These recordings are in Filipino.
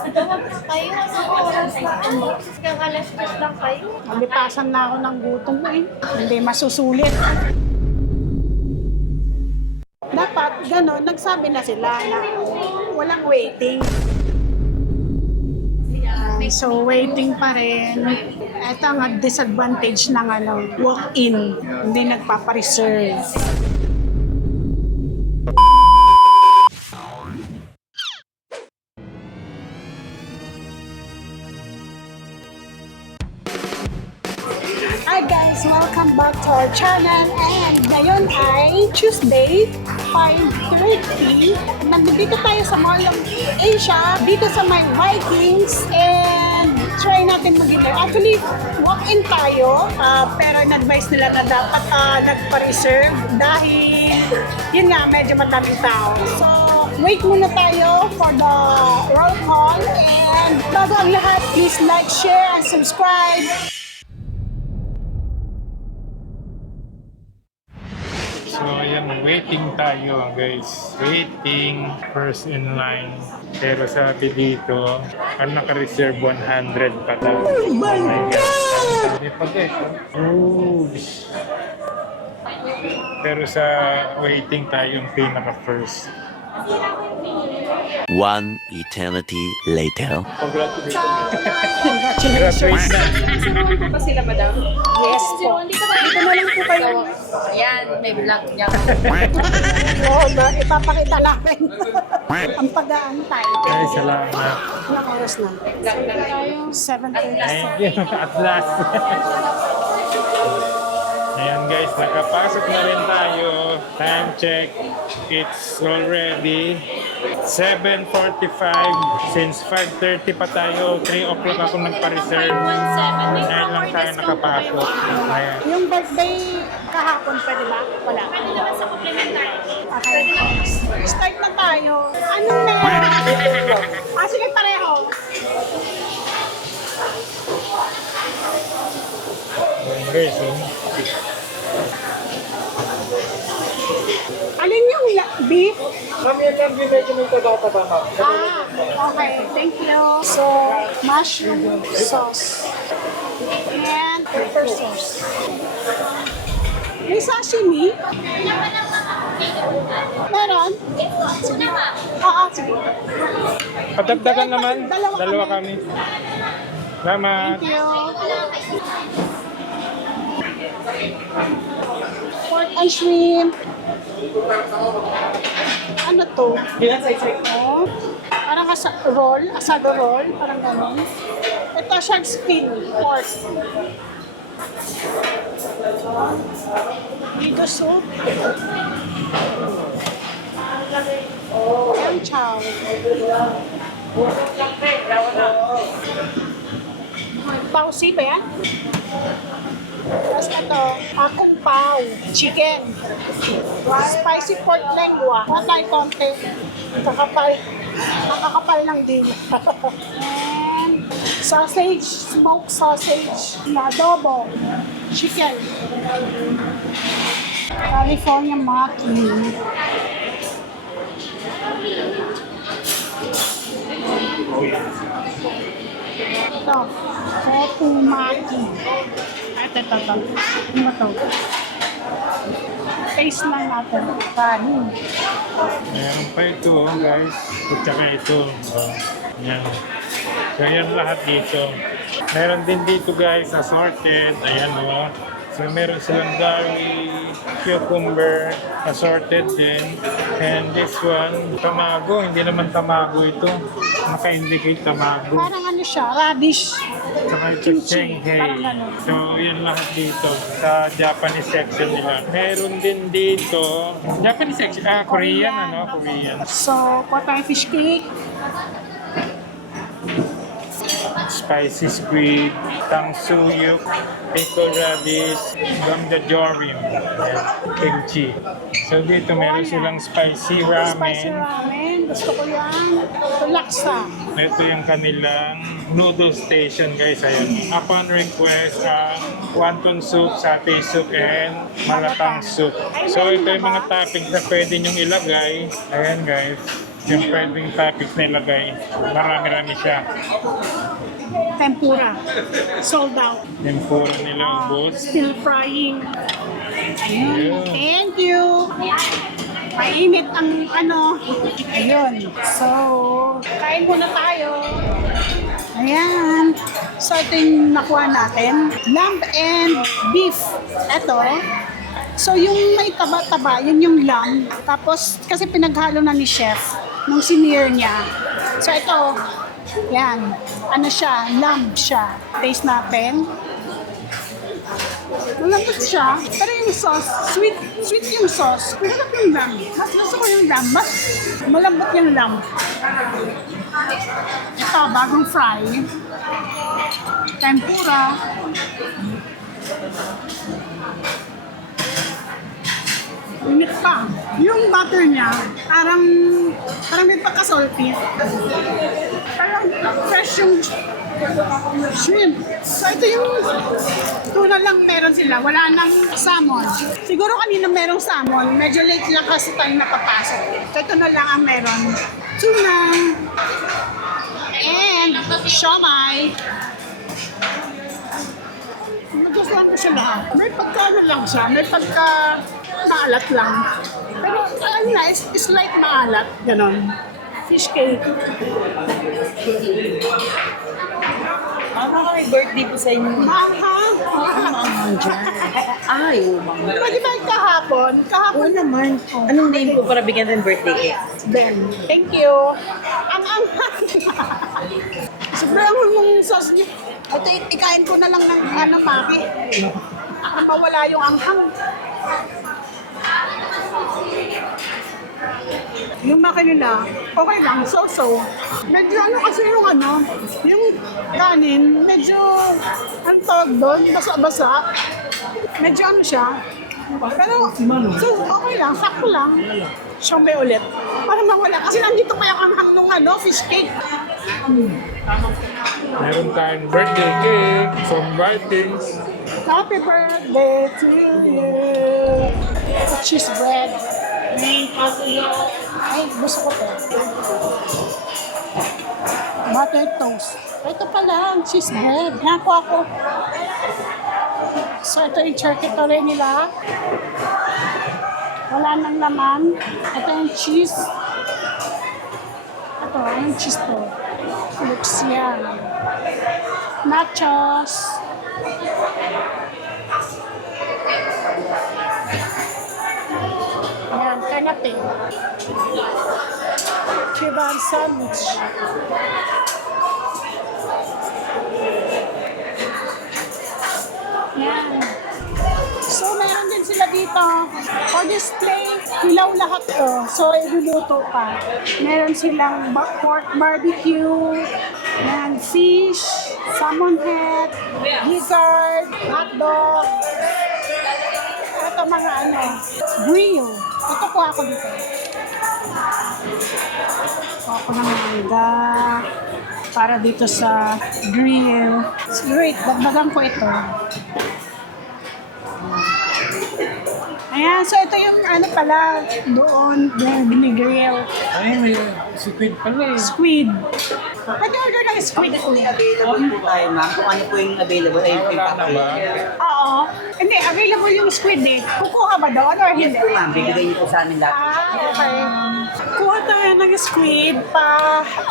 Tawag kayo, anong oras na ano? Hanggang alas 2 lang kayo. Nalipasan na ako ng gutom mo eh. Hindi masusulit. Dapat gano'n, nagsabi na sila na walang waiting. So waiting pa rin. Ito ang disadvantage ng walk-in. Hindi nagpapareserve. Hi guys! Welcome back to our channel and ngayon ay Tuesday, 5:30. Nandito tayo sa Mall of Asia, dito sa may Vikings and try natin mag-dinner. Actually, walk-in tayo pero in-advise nila na dapat nagpa-reserve dahil yun nga, medyo madaming tao. So, wait muna tayo for the roll call and bago ang lahat, please like, share, and subscribe. So, ayan, waiting tayo, guys. Waiting, first in line. Pero sabi dito, ang naka-reserve 100 pa daw. Oh my God! Hindi pa, guys. Oh. Pero sa waiting tayo yung pinaka-first. One eternity later. Congratulations! Sino pa sila, madam? Yes po. Dito na lang po kayo. Ayan, may vlog niya. Oo, ipapakita namin ang pag-aantay. Ay, salamat. Ilang oras na? 7:30. Thank you. At last. Ayan guys, nakapasok na rin tayo. Time check. It's already 7:45. Since 5:30 pa tayo, 3 o'clock ako nagpa-reserve. Ngayon lang tayo nakapasok. Ayan. Yung birthday kahapon, pwede ba? Wala. Pwede naman sa complimentary. Okay. Start na tayo. Anong meron? Sige, pareho. Ayan guys, Alin yung beef? Kami ang medyo may taga-taba. Okay. Thank you. So, mushroom sauce. And pepper sauce. May sashimi? Meron? Sige. Sige. Patagdagan naman. Dalawa Dalawa kami. Salamat. Thank you. Pork and shrimp. Ano to? Oh, parang roll, asado roll, parang gano'n. Ito shark's fin, pork. Dito soup. Yam chow. Pausi ba yan? Tapos ito, akong pao, chicken, spicy pork lengua, patay konti, kakapal ng dila. And sausage, smoked sausage, na adobo, chicken, California maki. Ito, otumaki. Ito. Ano ba ito? Taste lang natin. Kanin. Meron pa ito, guys. At saka ito. Ayan. So, yan lahat dito. Meron din dito, guys, assorted. Ayan, So, meron silang garlic, cucumber, assorted din. And this one, tamago. Hindi naman tamago ito. Naka-indicate tamago. Parang ano siya, radish. Saka ito, Kimchi. Shanghai. Parang ganun. So, yan lahat dito sa Japanese section nila. Meron din dito, Japanese section, Korean, Korean. So, kuha tayo fish cake. Spicy squid, tangsuyuk, pickled radish, gamjajorium, kimchi. So dito meron silang spicy Spicy ramen. ramen. Gusto ko yan. Ito laksa. Ito yung kanilang noodle station guys. Ayun. Upon request, wonton soup, satay soup, and malatang soup. So ito yung mga toppings na pwede nyong ilagay. Ayan guys. Yung pwedeng topics nilagay, marami-rami siya. Tempura. Sold out. Tempura nila ubos. Still frying. Ayun. Thank you. Mainit ang ano. Ayun. So, kain muna tayo. Ayan. So, ito yung nakuha natin. Lamb and beef. Ito. So, yung may taba-taba, yun yung lamb. Tapos, kasi pinaghalo na ni chef nung senior niya. So, ito. Yan. Ano siya? Lamb siya. Taste natin. Malambot siya, pero yung sauce, sweet yung sauce. Malambot yung lamb. Mas gusto ko yung lamb. Mas malambot yung lamb. Ito, bagong fry. Tempura. Init pa. Yung butter niya, parang may pagka-salty. Parang fresh yung shrimp. So ito yung tuna lang meron sila. Wala nang salmon. Siguro kanina merong salmon. Medyo late lang kasi tayo napapasok. So ito na lang ang meron. Tuna. And siomai. Nagustuhan ko siya lahat. May pagka lang siya. May pagka maalat lang. Pero alam na, it's like maalat. Ganon. Fish cake. Ano ka may birthday po sa inyo? Maanghang. Maanghang dyan. Ay, umang. Diba di ba yung kahapon? Oo naman. Anong name po para bigyan ng birthday cake? Ben. Thank you. Ang anghang. Sobrang yung sauce niya. Ito, ikain ko na lang ng maki. Mawala yung anghang. Yung maki nila, okay lang, so-so. Medyo kasi yung kanin, medyo, ang tawag doon, basa-basa. Medyo siya. Pero, so, okay lang, sakto lang. Siomai ulit. Para mawala. Kasi nandito pa yung anghang nung fish cake. Meron tayong birthday cake from Vikings. Happy birthday to you. Cheese bread. Ay, gusto ko to. Butter toast. Ito pala, ang cheese bread. Naku ako. So, ito yung charcuterie nila. Wala nang laman. Ito yung cheese. Ito, anong cheese to? Looks yan. Nachos. Ayan, kanape. Chiban sandwich. Ayan. So, meron din sila dito. For display, hilaw lahat to. So, iluluto pa. Meron silang pork barbecue, and fish, salmon head, gizzard, hotdog. Ito mga grill. Ito po ako dito. Ako ng mangga para dito sa grill. It's great. Dagdagan ko ito. Ayan, so ito yung pala doon, binigrill. Ay, may squid pala eh. Squid. Pwede order ng squid. Available po tayo, ma'am. Kung ano po yung available, ayun po yung Wala na ba? Oo. Hindi, available yung squid eh. Kukuha ba doon or Yes hindi? po, ma'am. Bibigay niyo po sa amin lahat. Okay. Kuha tayo ng squid pa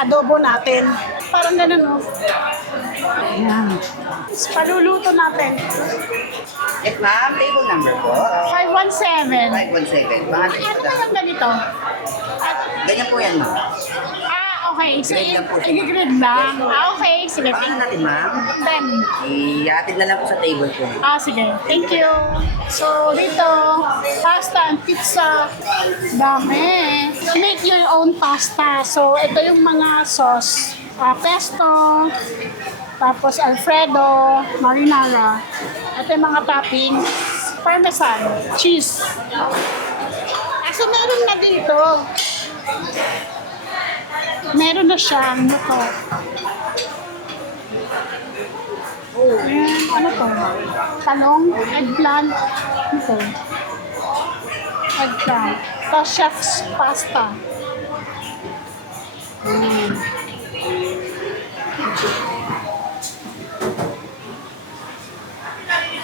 adobo natin. Parang ganun, no? Ayan. Paluluto natin. Yes, ma'am. Table number po. 517. 517. Mahal Ano naman ganito? Ganyan po yan, ma'am. Okay. So, Grade lang po siya. i-grade lang. Okay. Sige. Paano natin, ma'am? Then, Iatid na lang po sa table po. sige. Thank you. So, dito, pasta and pizza. Dami. Make your own pasta. So, ito yung mga sauce. Pesto, tapos Alfredo, marinara. Ito yung mga toppings. Parmesan, cheese. So, meron na dito. Meron na siyang ito. Ayan, ano to? Talong, eggplant. Ito. Eggplant. Tapos chef's pasta.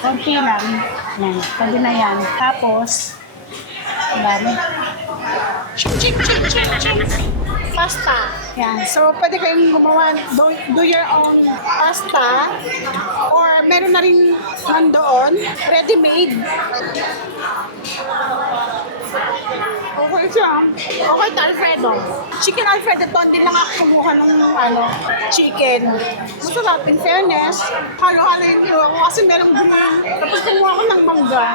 Konti lang. Yan, pwede na yan. Tapos, ang dami. Ching, ching, ching, ching, ching. Pasta. Yan. So, pwede kayong gumawa, do your own pasta. Or meron na rin nandoon, ready-made. Okay siya. Okay ito, Alfredo. Chicken Alfredo to, hindi lang ako kumuha ng chicken. Masarap, in fairness. Halo-halo yung ako kasi merong grill. Tapos kumuha ko ng mangga.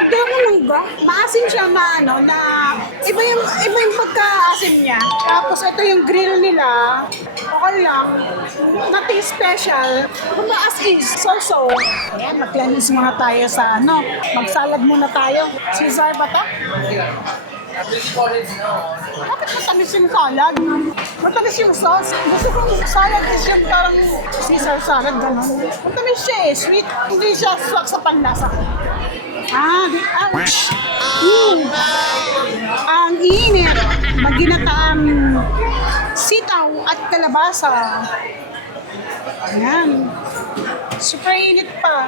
Hindi ako mangga. Maasim siya na iba yung pagka-asim niya. Tapos ito yung grill nila. Okay lang. Nothing special. Kuma as is. So. Ayan, mag-cleanse muna tayo sa Magsalad muna tayo. Caesar ba to? Bakit matamis yung salad? Matamis yung sauce. Gusto kong salad is yung parang Caesar salad, gano'n. Matamis siya eh, sweet. Hindi siya swak sa panlasa. Ouch! Ang init. Maginataang sitaw at kalabasa. Ayan. Super init pa.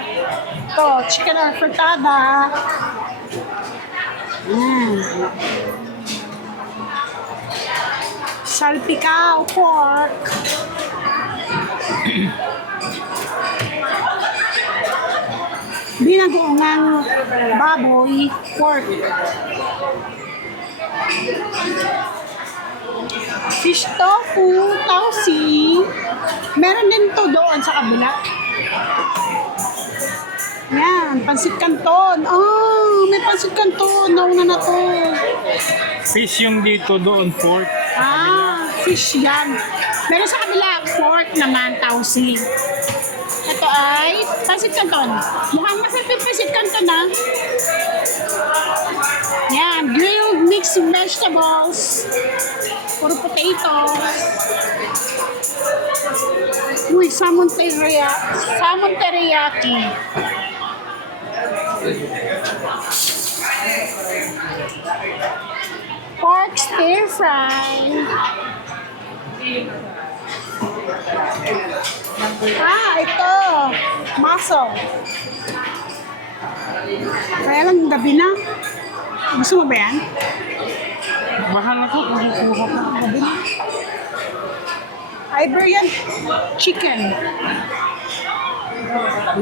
Ito, chicken alfretada. Salpicao pork. Binagoongang baboy pork. Fish tofu, tausi. Meron din to doon sa kabila. Yan, pansit canton. May pansit canton. Nauna na to. Fish yung dito, doon pork. Fish yan. Meron sa kabila, pork naman, tausi. Ito ay pansit canton. Mukhang masarap yung pansit canton, ha? Yan, grilled mixed vegetables. Puro potatoes. Uy, salmon teriyaki. Pork stir fry. Ito. Muscle. Kaya lang gabi na. Gusto mo ba yan? Mahal ako, kukuha ko. Gabi na. Iberian chicken.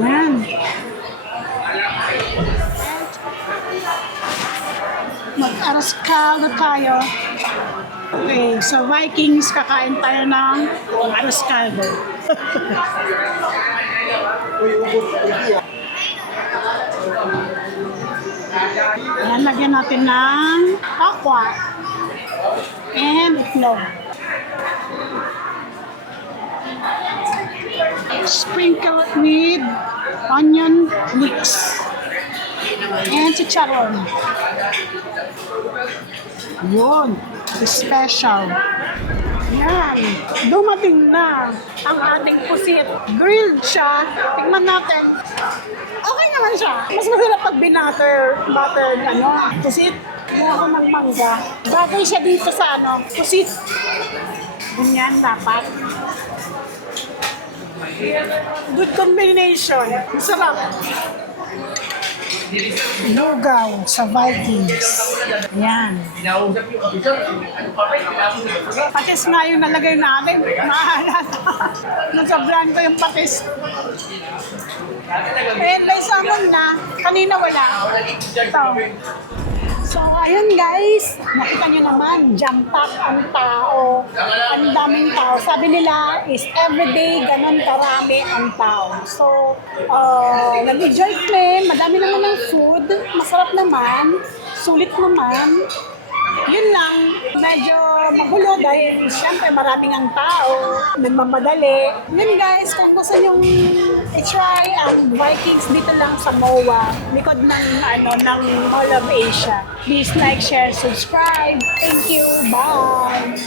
Yan. Mag-aras caldo tayo. Okay, so Vikings, kakain tayo ng aras caldo. Yan, lagyan natin ng aqua and itlog. Sprinkle it with onion mix and chicharon. Yun, special. Yan, dumating na ang ating pusit. Grilled siya. Tingnan natin. Okay naman siya. Mas masarap pag buttered, pusit. Mukha ko ng mangga. Bagay siya dito sa pusit. Ganyan dapat. Good combination. Masarap. Lugaw sa Vikings. Yan. Patis nga yung nalagay namin. Maalala. Nasobran ko yung patis. Eh, may salmon na. Kanina wala. Ito. So, ayun guys, nakita nyo naman, jam-pack ang tao. Ang daming tao. Sabi nila is everyday, ganun karami ang tao. So, nag-enjoy kami. Madami naman ng food. Masarap naman. Sulit naman. Yun lang, medyo magulo dahil siyempre maraming ang tao, nagmamadali. Yun guys, kung gusto nyong i-try ang Vikings dito lang sa MOA, likod ng Mall of Asia. Please like, share, subscribe. Thank you. Bye!